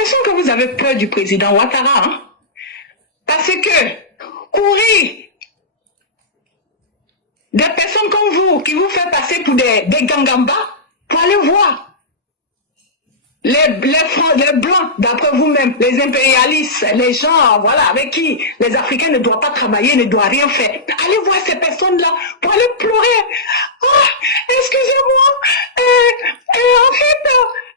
l'impression que vous avez peur du président Ouattara, hein? Parce que courir des personnes comme vous qui vous fait passer pour des gangambas pour aller voir les blancs, d'après vous-même, les impérialistes, les gens, voilà, avec qui les Africains ne doivent pas travailler, ne doivent rien faire. Allez voir ces personnes-là pour aller pleurer. Ah, excusez-moi, en fait,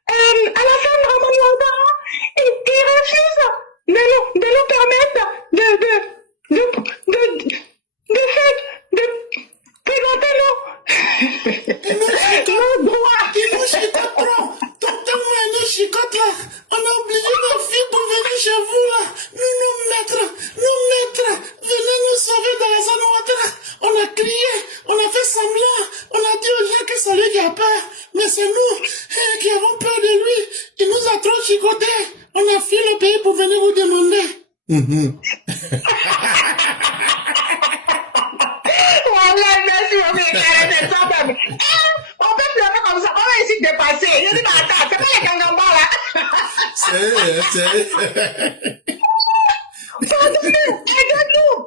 Alassane Dramane Ouattara, il refuse de nous permettre de présenter nos droits. On a obligé nos filles pour venir chez vous là. Nos maîtres, venez nous sauver dans la zone Ouattara. On a crié, on a fait semblant, on a dit aux gens que c'est lui qui a peur. Mais c'est nous qui avons peur de lui. Il nous a trop chicoté. On a fui le pays pour venir vous demander. Merci, on peut pleurer comme ça, on va essayer de dépasser. Je dis, mais attends, c'est pas les gangambas là. Aide-nous.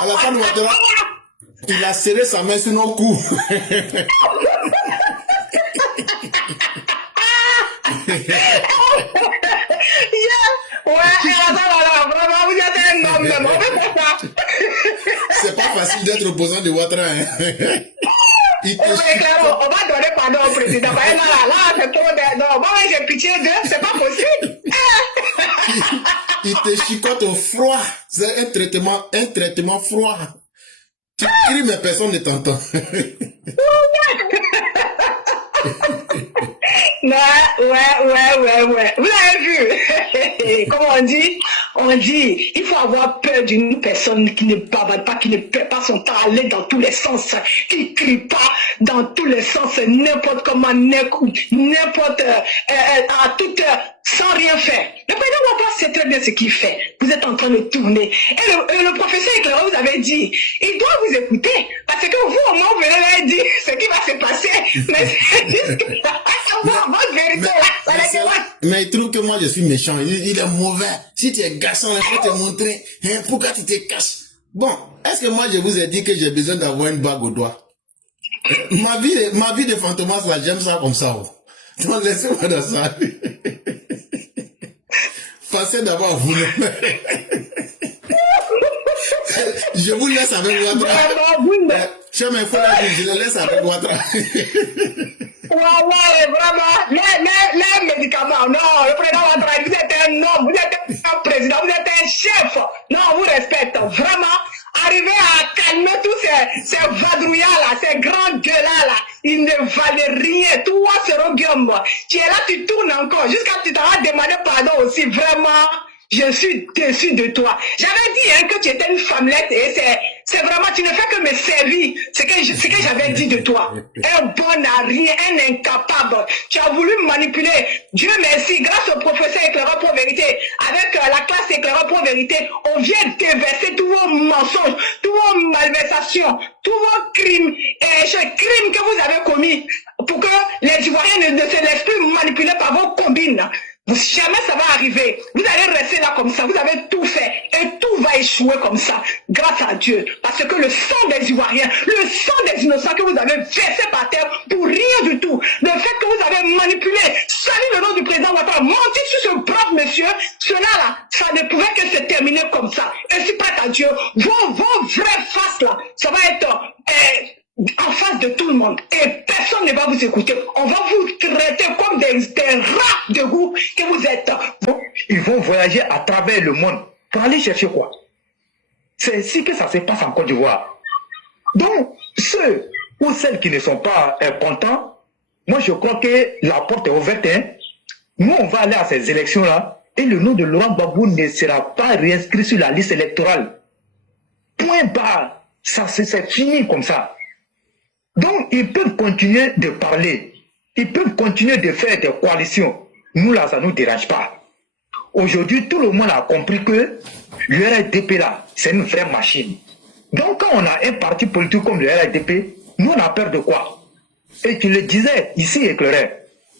Alassane Ouattara, il a serré sa main sur nos coups. C'est pas facile d'être opposant de Ouattara. Hein. On va donner pardon au président. Là, c'est trop non, moi j'ai pitié d'eux, c'est pas possible. Il te chicote au froid. C'est un traitement froid. Tu cries mais personne ne t'entend. Ouais. Vous avez vu? Comment on dit? On dit, il faut avoir peur d'une personne qui ne bavade pas, qui ne perd pas son temps à aller dans tous les sens, qui ne crie pas dans tous les sens, n'importe comment, n'importe, à toute heure, sans rien faire. Le président Ouattara sait très bien ce qu'il fait. Vous êtes en train de tourner. Et le professeur éclaireur vous avait dit, il doit vous écouter, parce que vous, au moins, vous venez leur dire ce qui va se passer. Mais c'est juste que votre vérité, mais il trouve que moi je suis méchant, il est mauvais. Si tu es garçon, il faut te montrer pourquoi tu te caches. Bon, est-ce que moi je vous ai dit que j'ai besoin d'avoir une bague au doigt? Ma vie de fantomas là, j'aime ça comme ça. Donc laissez-moi dans ça. Pensez d'abord à vous. Je vous laisse avec Ouattara. Je le laisse avec Ouattara. Ouais, vraiment, les médicaments, non, le président Ouattara, vous êtes un homme, vous êtes un président, vous êtes un chef. Non, on vous respecte, vraiment. Arrivez à calmer tous ces vadrouillards là, ces grands gueulards là, ils ne valent rien, toi seront guillaume. Tu es là, tu tournes encore, jusqu'à ce que tu t'auras demandé pardon aussi, vraiment. Je suis déçu de toi. J'avais dit que tu étais une femmelette et c'est vraiment, tu ne fais que me servir ce que j'avais dit de toi. Un bon à rien, un incapable. Tu as voulu manipuler. Dieu merci, grâce au professeur éclaireur pour vérité, avec la classe éclaireur pour vérité, on vient déverser tous vos mensonges, tous vos malversations, tous vos crimes, crimes que vous avez commis pour que les Ivoiriens ne se laissent plus manipuler par vos combines. Jamais ça va arriver. Vous allez rester là comme ça. Vous avez tout fait. Et tout va échouer comme ça. Grâce à Dieu. Parce que le sang des Ivoiriens, le sang des innocents que vous avez versé par terre pour rien du tout. Le fait que vous avez manipulé, sali le nom du président Ouattara, menti sur ce brave monsieur, cela là, ça ne pouvait que se terminer comme ça. Et si prête à Dieu, vos vraies faces là, ça va être en face de tout le monde et personne ne va vous écouter. On va vous traiter comme des rats de goût que vous êtes. Ils vont voyager à travers le monde pour aller chercher quoi? C'est ainsi que ça se passe en Côte d'Ivoire. Donc, ceux ou celles qui ne sont pas contents, moi je crois que la porte est ouverte. Hein. Nous, on va aller à ces élections-là et le nom de Laurent Gbagbo ne sera pas réinscrit sur la liste électorale. Point barre. Ça, c'est fini comme ça. Donc, ils peuvent continuer de parler. Ils peuvent continuer de faire des coalitions. Nous, là, ça ne nous dérange pas. Aujourd'hui, tout le monde a compris que le RDP, là, c'est une vraie machine. Donc, quand on a un parti politique comme le RDP, nous, on a peur de quoi? Et tu le disais ici, éclairé.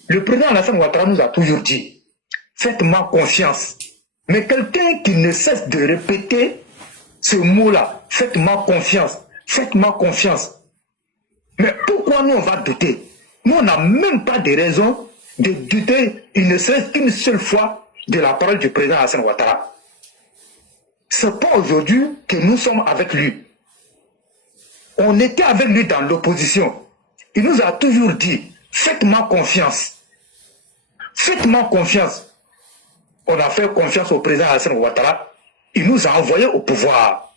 Le président Alassane Ouattara nous a toujours dit, faites-moi confiance. Mais quelqu'un qui ne cesse de répéter ce mot-là, faites-moi confiance, faites-moi confiance. Mais pourquoi nous on va douter? Nous on n'a même pas de raison de douter une seule fois de la parole du président Alassane Ouattara. Ce n'est pas aujourd'hui que nous sommes avec lui. On était avec lui dans l'opposition. Il nous a toujours dit, faites-moi confiance. Faites-moi confiance. On a fait confiance au président Alassane Ouattara. Il nous a envoyés au pouvoir.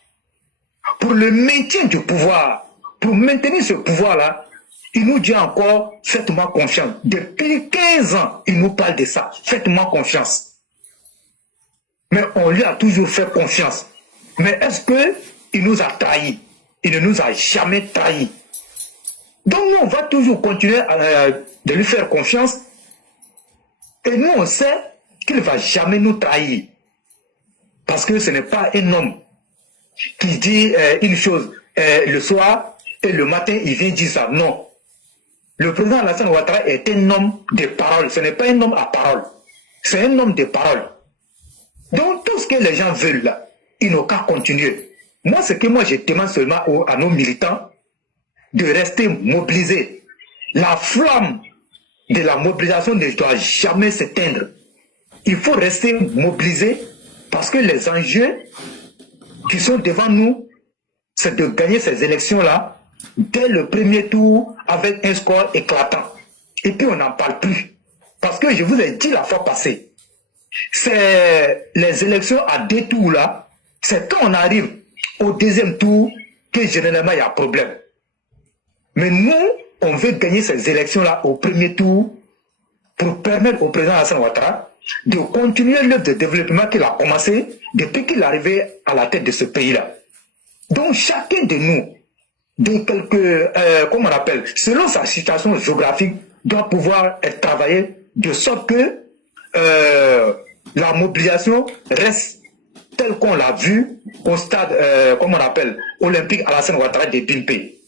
Pour le maintien du pouvoir, pour maintenir ce pouvoir-là, il nous dit encore, faites-moi confiance. Depuis 15 ans, il nous parle de ça. Faites-moi confiance. Mais on lui a toujours fait confiance. Mais est-ce qu'il nous a trahis? Il ne nous a jamais trahis. Donc nous, on va toujours continuer de lui faire confiance. Et nous, on sait qu'il ne va jamais nous trahir. Parce que ce n'est pas un homme qui dit une chose le soir et le matin, il vient dire ça. Non. Le président Alassane Ouattara est un homme de parole. Ce n'est pas un homme à parole. C'est un homme de parole. Donc tout ce que les gens veulent là, ils n'ont qu'à continuer. Moi, ce que je demande seulement à nos militants, de rester mobilisés. La flamme de la mobilisation ne doit jamais s'éteindre. Il faut rester mobilisé parce que les enjeux qui sont devant nous, c'est de gagner ces élections-là dès le premier tour avec un score éclatant. Et puis on n'en parle plus. Parce que je vous ai dit la fois passée, c'est les élections à 2 tours là, c'est quand on arrive au deuxième tour que généralement il y a problème. Mais nous, on veut gagner ces élections-là au premier tour pour permettre au président Alassane Ouattara de continuer l'œuvre de développement qu'il a commencé depuis qu'il est arrivé à la tête de ce pays-là. Donc chacun de nous, de comment on appelle, selon sa situation géographique, doit pouvoir travailler de sorte que la mobilisation reste telle qu'on l'a vu au stade, comment on appelle, olympique Alassane Ouattara de Bimpé.